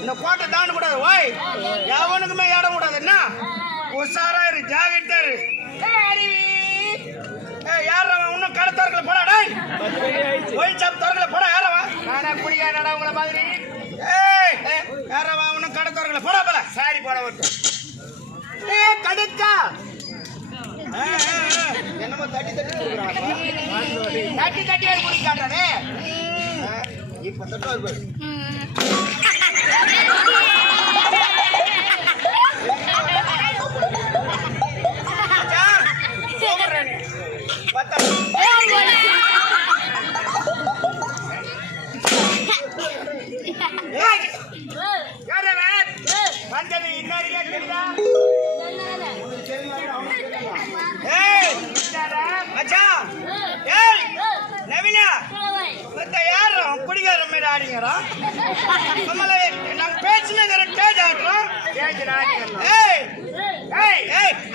இந்த கோட்டை தாண்ட கூடாது. ஓய் எவனுக்குமே ஏட கூடாது. என்ன உஷாரா இரு, ஜாகிரதா இரு. யார் இன்னும் கடை திறக்கல போடா. டேய் ஒயில் சாப் திறக்கல போடா. யாரவா நானே குடிக்காரடா உங்கள மாதிரி. யாரவா இன்னும் கடை திறக்கல போடா. போல சாரி போட விட்டு கடுக்கா என்னமோ தட்டி தட்டி தட்டி தட்டி குடி காட்டுறானே. இப்ப தட்டு குடிக்கார மாதிரி ஆடிங்கிறா. நாங்க பேச்சுனா டேஜ் ஆடுறோம்.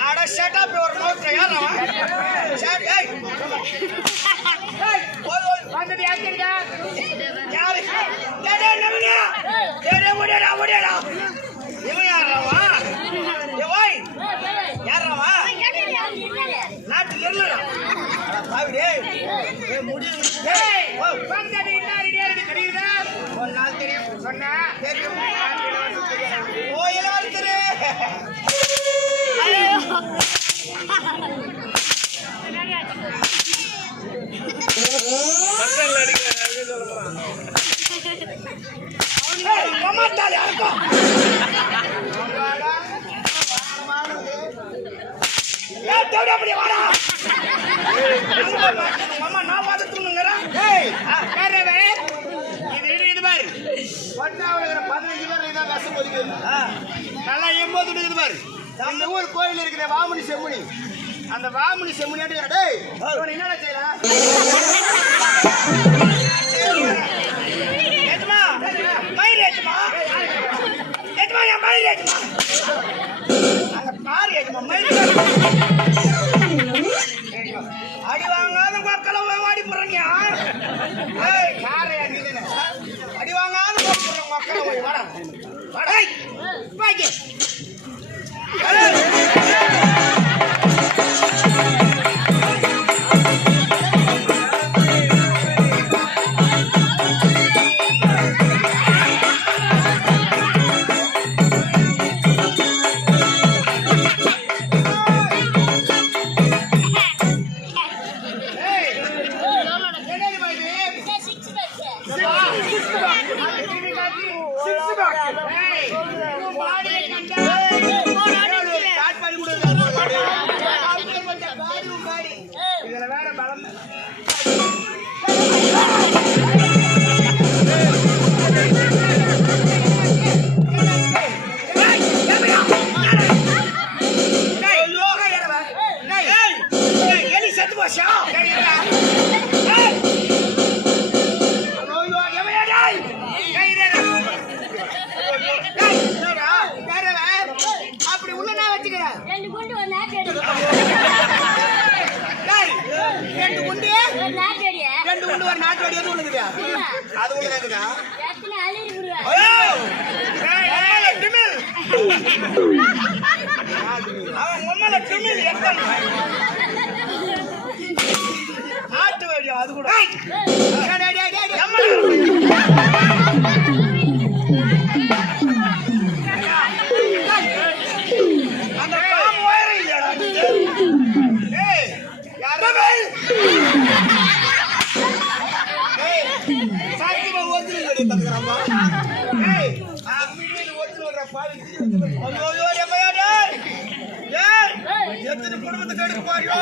அட ஷட் அப் யுவர் மவுத். யாரவா ஷட் ஏய் வந்து யாக்கிங்க யாரு டேடே நவனியா டேடே முடியடா இவன் யாரவா? ஓய் யாரவா? நாட்டு இல்லடா பாவி. டேய் முடி டேய் வந்தடி நாரிடே தெரியுதா? ஒரு நாள் தெரியும் சொன்னா தெரியும். ஓ எல்லாரும் தெரியும். பக்கத்துல அடிக்க சொல்ல போறான். ஏய் கமாட்டால யாருக்கோ ஏய் தேவடா அப்படி வாடா. மாமா நான் வாதத்துங்கறா. ஏய் கேரவே இது பாரு. பட்டாவுல 15 பேர் இத கஷ்டம் போடுது. நல்லா 80 இருக்குது பாரு. அந்த ஊர் கோயில் இருக்குதே வாமுனி செம்முனி. அந்த வாமுனி செம்முனி அடிடா. டேய் இவன் என்னடா செய்றா? ஏத்மா மயிர் ஏத்மா ஏத்மா யா மயிர் ஏத்மா அங்க பாரு ஏத்மா மயிர் அடி வாங்காத மக்கள ஓடி போறீங்க. ஏய் காரையா நீதானே அடி வாங்காத மக்கள ஓடி வாடா வாடா வாங்க. 2 குண்டு ஒரு நாட்டு வெடி எது உள்ளதுடா அது உள்ளதுடா எத்தனை அலறி புடுவா ஐயோ ஏய் டிமில் அவன் உம்மல டிமில் எத்தனை நாட்டு வெடி அது கூட டேய் டேய் டேய் அம்மா அந்த பாம் வயர் இல்லடா ஏய் யாரோ ஏய் சாக்கிமா ஓதுல லடி தங்கறமா ஏய் அப்படியே ஓதுல வர பாவி ஐயோ ஐயோ ஏமையா டேய் ஏய் எத்தனை குடும்பத்துக்கு எடுக்க பாரியோ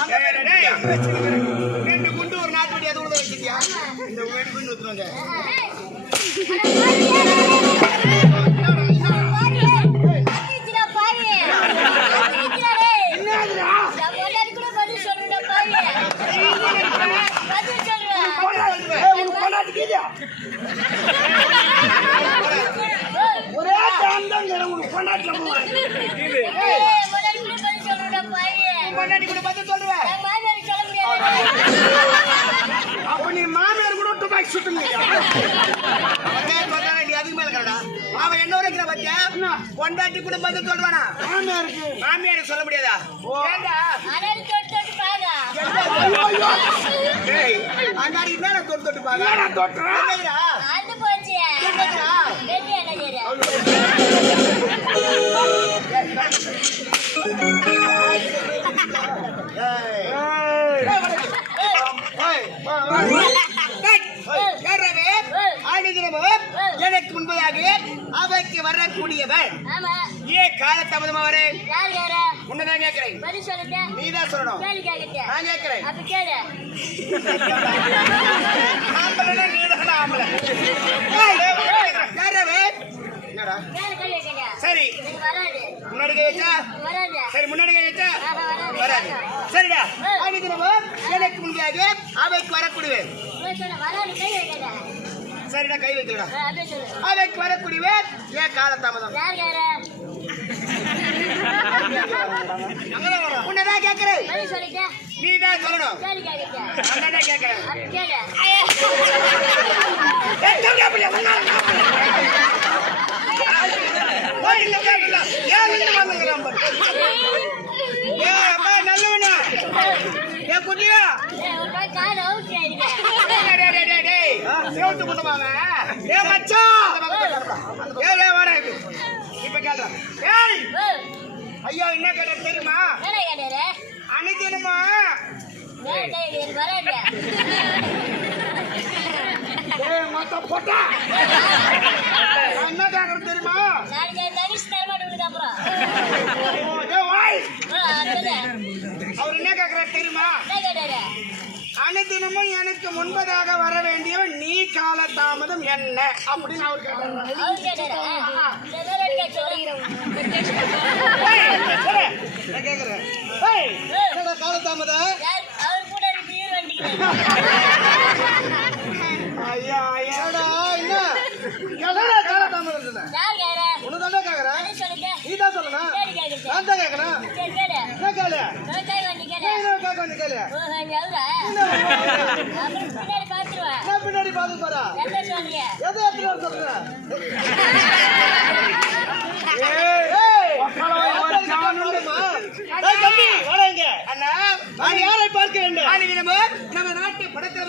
அங்க டேய் 2 குண்டு ஒரு நாட்டு வெடி அது உள்ள வச்சிட்டியா இந்த வெடி குண்டு ஊத்துறாங்க ஒரே தாண்டங்க உனக்கு கொண்டாட்ல போறேன் கொண்டாடி கூட பார்த்து சொல்றேன் அப்ப நீ மாமியார் கூட துப்பாக்கி சுட்டுங்க அவனே கொண்டாட நீ அதுக்கு மேல கடா அவன் என்ன வரைக்கிற பத்தியா கொண்டாட்டி கூட பார்த்து சொல்றானா மாமியாருக்கு சொல்ல முடியாதா ஏண்டா ஏய் அண்ணாடி மேல தொட்டு பாங்க நான் தொட்றேன் என்னடா அது போச்சு என்னடா வெள்ளி என்னடா எனக்கு முன்பதாக அவைக்கு வரக்கூடியவர் ஏன் காலதாமதமா வரேன் உன்னதான் கேட்கிறேன் நீதான் சொல்லணும் நான் கேட்கிறேன் சரி முன்னாடி கை வச்சா சரி முன்னாடி கை வச்சா வராது சரிடா எனக்கு முன்பதாக அவைக்கு வரக்கூடியவர் சரிடா கை வைக்கலடா அவைக்கு வரக்கூடியவர் ஏன் காலதாமதம் உன்னதான் கேட்கிறேன் நீதான் சொல்லணும் அண்ணாதான் கேட்கிறேன் நல்லவனா ஏன் குட்டியா சேவத்து பண்ணுவாங்க ஏ மச்சான் ஏ வாடா இப்ப கேட்கலாம் ஏய் ஐயா என்ன கேட்ட தெரியுமா அன்னைக்குமா மொத்த போட்டா என்ன கேட்கறது தெரியுமா அவர் என்ன கேட்கறாரு தெரியுமா அனைத்தினமும் எனக்கு முன்பதாக வர வேண்டியவன் நீ காலதாமதம் என்ன அப்படின்னு அவர் கேட்கிறேன் காலதாமதம் ஐயா ஐயாடா என்ன காலதாமதம் உனதாண்டா கேக்குறேன் நீதான் சொல்லணும் நான் தான் கேட்கறேன் என்ன கேளு பின்னாடி பாத்து போறா எதை எடுத்து சொல்றேன் யாரை பார்க்க வேண்டும் நம்ம நாட்டு படத்தில்